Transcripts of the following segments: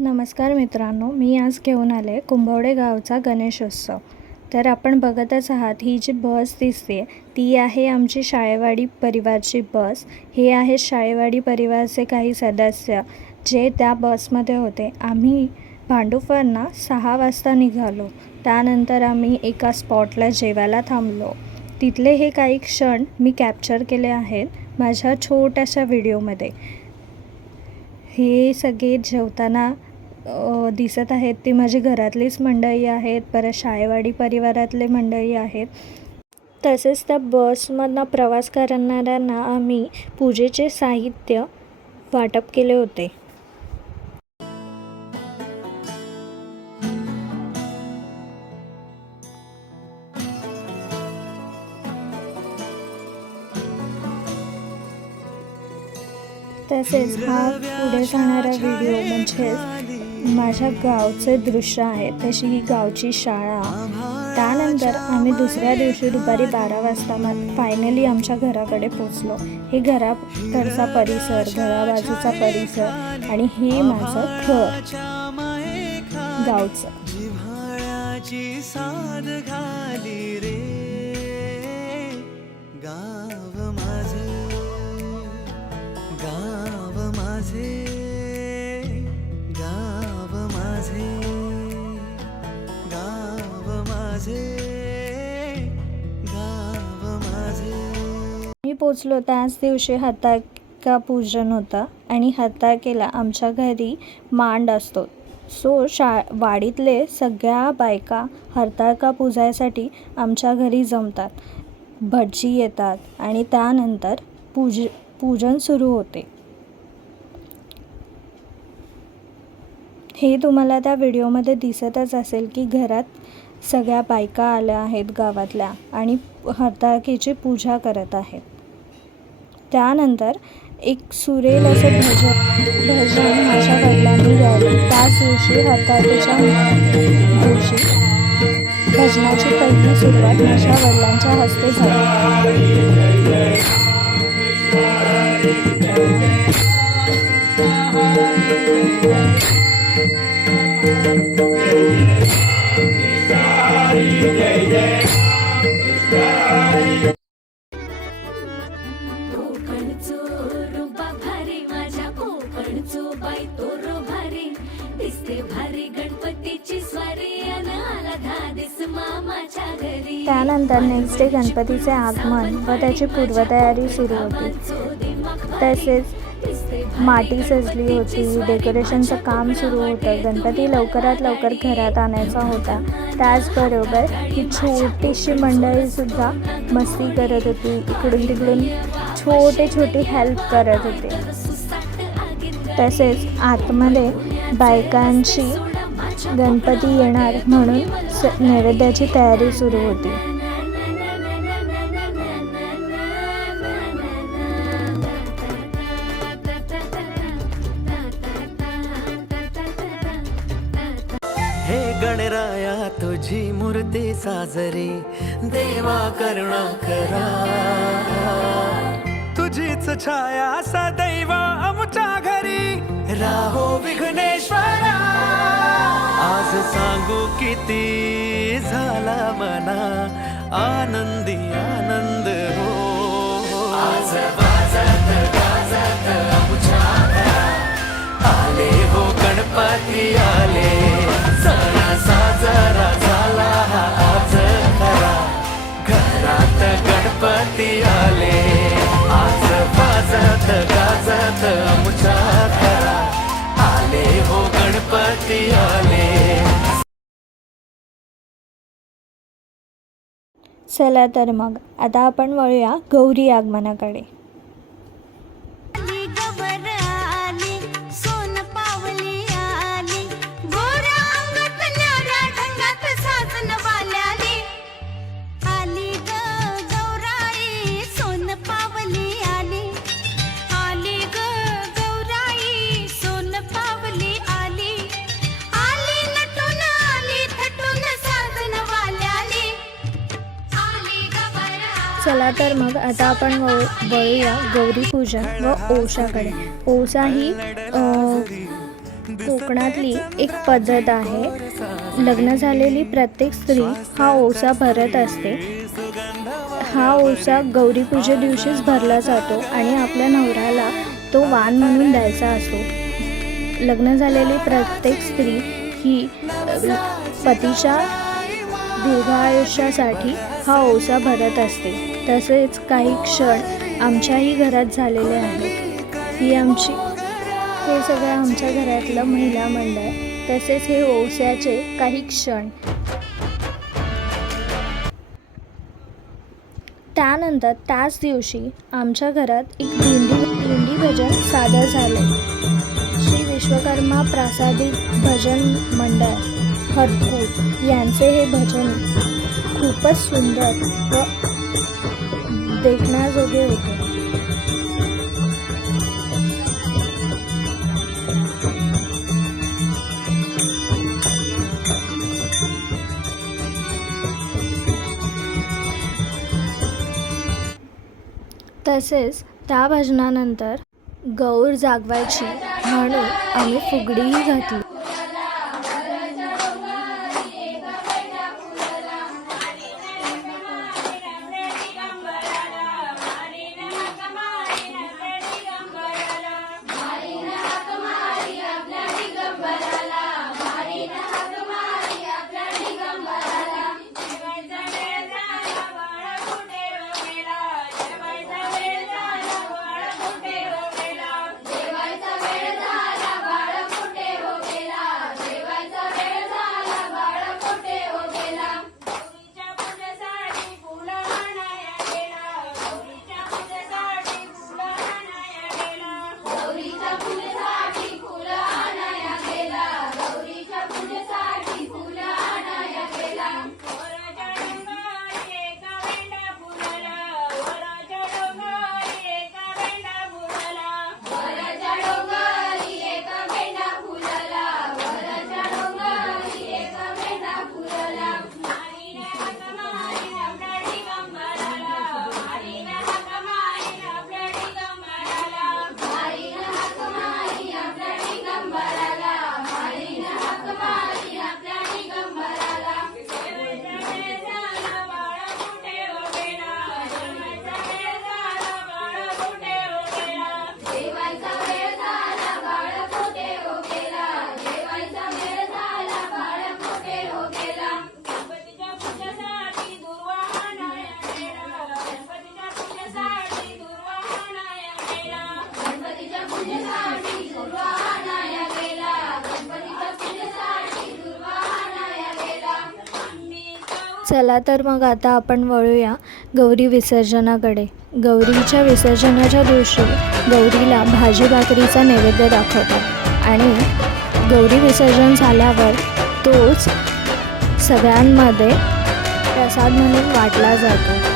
नमस्कार मित्रांनो मी आज घेऊन आले कुंभवडे गावचा गणेशोत्सव. तर आपण बघतच आहात ही जी बस दिसते ती आहे आमची शाळेवाडी परिवारची बस. हे आहे शाळेवाडी परिवारचे काही सदस्य जे त्या बसमध्ये होते. आम्ही भांडुपवरनं सहा वाजता निघालो. त्यानंतर आम्ही एका स्पॉटला जेवायला थांबलो. तिथले हे काही क्षण मी कॅप्चर केले आहेत माझ्या छोट्याशा व्हिडिओमध्ये हे सगळे जेवताना दिसत आहेत. ती माझी घरातलीच मंडळी आहेत. परत शाळेवाडी परिवारातले मंडळी आहेत. तसेच त्या बसमधनं प्रवास करणाऱ्यांना आम्ही पूजेचे साहित्य वाटप केले होते. तसेच हा पुढे जाणारा व्हिडिओ म्हणजेच माझ्या गावचे दृश्य आहे. तशी ही गावची शाळा. त्यानंतर आम्ही दुसऱ्या दिवशी दुपारी बारा वाजता फायनली आमच्या घराकडे पोचलो हे घराकडचा परिसर घराबाजूचा परिसर आणि हे माझं घर. गावचं. पोचलो त्याच दिवशी हाताका पूजन होतं आणि हाताकेला आमच्या घरी मांड असतो. सो शा वाडीतले सगळ्या बायका हरताळका पूजायसाठी आमच्या घरी जमतात. भटजी येतात आणि त्यानंतर पूज पूजन सुरू होते. हे तुम्हाला त्या व्हिडिओमध्ये दिसतच असेल की घरात सगळ्या बायका आल्या आहेत गावातल्या आणि हरताळकीची पूजा करत आहेत. त्यानंतर एक सुरेल असं भजन भजन माझ्या वडिलांनी गायलं त्याच दिवशी हरताळकेच्या दिवशी भजनाची पहिली सुरुवात माझ्या वडिलांच्या हस्ते झाली कोकणचो बाई भारी. दिसते भारी गणपतीची स्वारी अन आला धादिस मामाच्या घरी. त्यानंतर नेक्स्ट डे गणपतीचे आगमन व त्याची पूर्वतयारी सुरू होती. तसेच माटी सजली होती. डेकोरेशनचं काम सुरू होतं. गणपती लवकरात लवकर घरात आणायचा होता. त्याचबरोबर ही छोटीशी मंडळीसुद्धा मस्ती करत होती. इकडून तिकडून छोटे छोटी हेल्प करत होते. तसेच आतमध्ये बायकांची गणपती येणार म्हणून स नैवेद्याची तयारी सुरू होती. हे गणराया तुझी मूर्ती साजरी देवा करुणा करा. तुझीच छाया सदैवा घरी राहो विघ्नेश्वरा. आज सांगू किती झाला मना. आनंदी आनंद हो. आज वाजत गाजत आमच्या आले हो गणपती आले. सणा साजरा चला तर मग आता आपण वळूया गौरी आगमनाकडे. चला तर मग आता आपण वळू वळूया गौरी पूजा व ओशाकडे. ओसा ही कोकणातली एक पद्धत आहे. लग्न झालेली प्रत्येक स्त्री हा ओसा भरत असते. हा ओसा गौरीपूजे दिवशीच भरला जातो आणि आपल्या नवऱ्याला तो वाण म्हणून द्यायचा असतो. लग्न झालेली प्रत्येक स्त्री ही पतीच्या दीर्घायुष्यासाठी हा ओसा भरत असते. तसेच काही क्षण आमच्याही घरात झालेले आहेत. ही आमची हे सगळं आमच्या घरातलं महिला मंडळ तसेच हे ओस्याचे काही क्षण. त्यानंतर त्याच दिवशी आमच्या घरात एक दिंडी दिंडी भजन सादर झाले. श्री विश्वकर्मा प्रासादिक भजन मंडळ हरकूट यांचे हे भजन खूपच सुंदर व देखण्याजोगे होते. तसेच त्या भजनानंतर गौर जागवायची म्हणून आम्ही फुगडीही घातली. चला तर मग आता आपण वळूया गौरी विसर्जनाकडे. गौरीच्या विसर्जनाच्या दिवशी गौरीला भाजी भाकरीचा नैवेद्य दाखवतात आणि गौरी विसर्जन झाल्यावर तोच सगळ्यांमध्ये प्रसाद म्हणून वाटला जातो.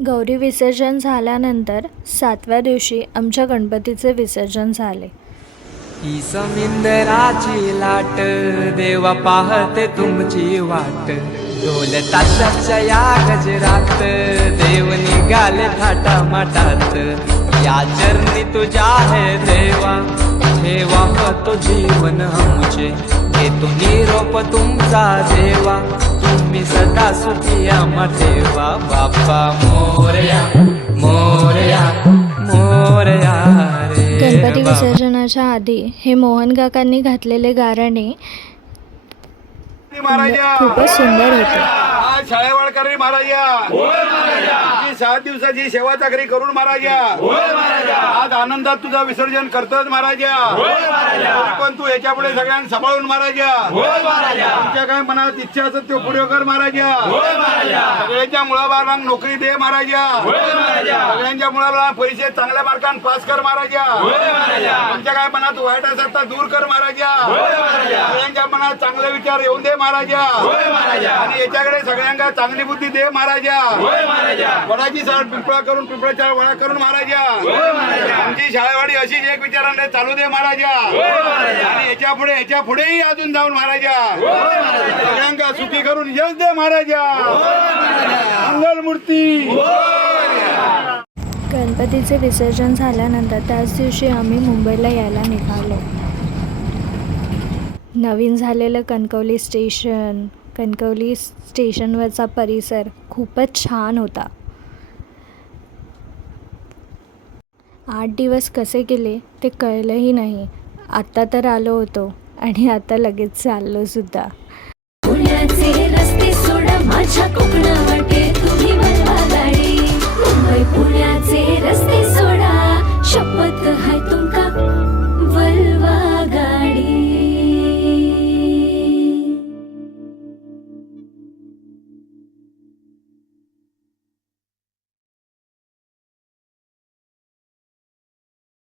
गौरी विसर्जन झाल्यानंतर सातव्या दिवशी आमच्या गणपतीचे विसर्जन झाले. ही समिंदराची लाट देवा पाहते तुमची वाट. ढोल ताशाच्या या गजरात देव निघाले थाटामाटात. या चरणी तुझ्या आहे देवा ठेवा तो जीवन आमचे. घेतो निरोप तुमचा देवा तुम्ही सदा सुखी आम्हा ठेवा. बाप्पा मोरया मोरया मोरया रे गणपती. विसर्जनाच्या आधी हे मोहन काकांनी घातलेले गाराणे खूपच सुंदर होते. शाळेवाडकरी महाराजा. सात दिवसाची सेवा चाकरी करून महाराजा. आज आनंदात तुझं विसर्जन करतोच महाराजा. पण तू याच्यापुढे सगळ्यांना सांभाळून महाराजा. तुमच्या काय मनात इच्छा असत ते पुढे कर महाराजा. सगळ्यांच्या मुलाबाळांना नोकरी दे महाराजा. सगळ्यांच्या मुलाबाळा परीक्षेत चांगल्या मार्काने पास कर महाराजा. तुमच्या काय मनात वाईट असतात तर दूर कर महाराजा. सगळ्यांच्या मनात चांगले विचार येऊन दे महाराजा. आणि याच्याकडे सगळ्यांना चांगली बुद्धी दे महाराजा. वडाची साड पिंपळा करून पिंपळाच्या वडा करून महाराजा. आमची शाळेवाडी अशीच एक विचाराने चालू दे महाराजा. आणि याच्यापुढे याच्या पुढेही अजून जाऊन महाराजा. सगळ्यांना सुखी करून यश दे महाराजा. मंगलमूर्ती. गणपतीचे विसर्जन झाल्यानंतर त्याच दिवशी आम्ही मुंबईला यायला निघालो. नवीन झालेलं कणकवली स्टेशन कणकवली स्टेशनवरचा परिसर खूपच छान होता. आठ दिवस कसे गेले ते कळलंही नाही. आत्ता तर आलो होतो आणि आता लगेच चाललो सुद्धा पुण्याचे रस्ते सोडा माझ्या कोकणावर.